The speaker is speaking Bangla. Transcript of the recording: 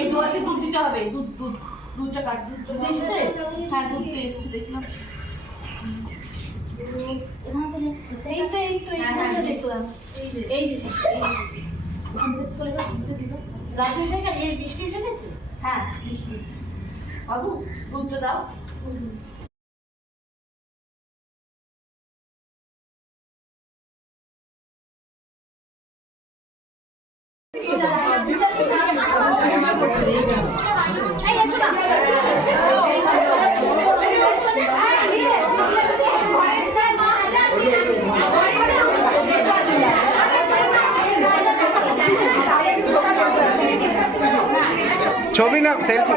এই দোয়াতে দুধ দিতে হবে, দুধটা কাট, দুধ এসছে, হ্যাঁ দুধ তো এসছে দেখলাম। রাজু এসে গেছে, এই বৃষ্টি এসে গেছে, হ্যাঁ বৃষ্টি। বাবু দুধটা দাও। ছবি না সেলফি।